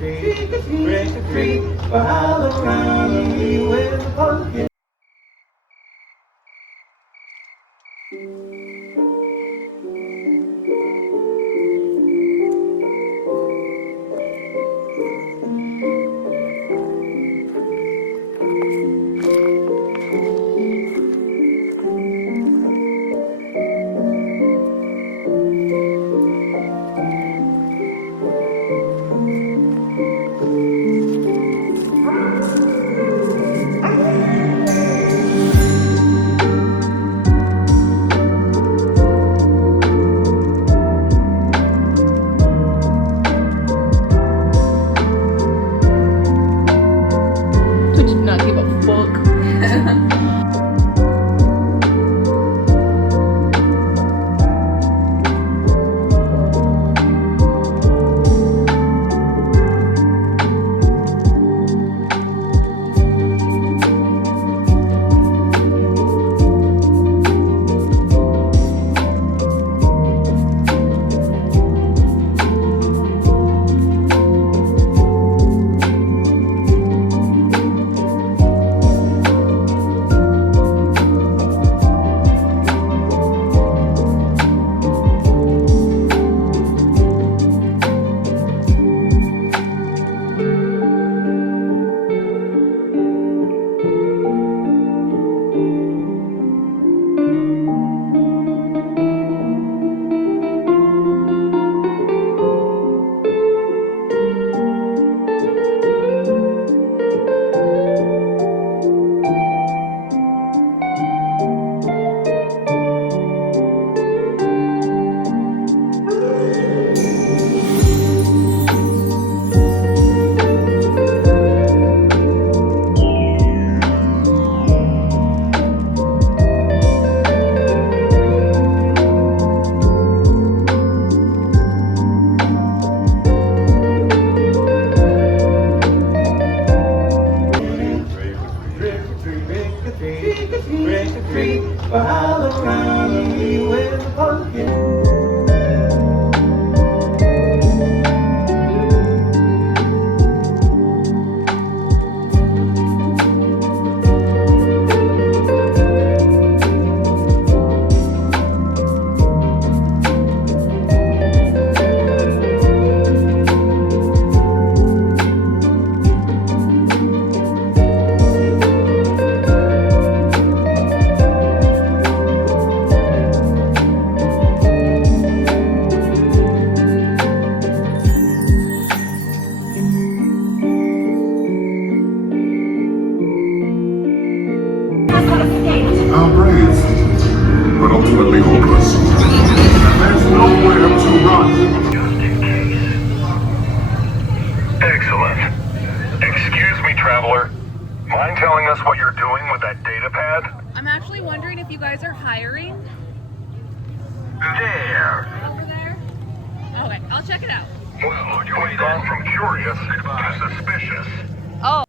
trick or treat for Halloween with the pumpkin. Trick or treat for Halloween with the pumpkin. How brave, but ultimately hopeless. There's nowhere to run. Just in case. Excellent. Excuse me, traveler. Mind telling us what you're doing with that data pad? I'm actually wondering if you guys are hiring. There. Over there? Okay, I'll check it out. Well, you've gone from curious to suspicious. Oh.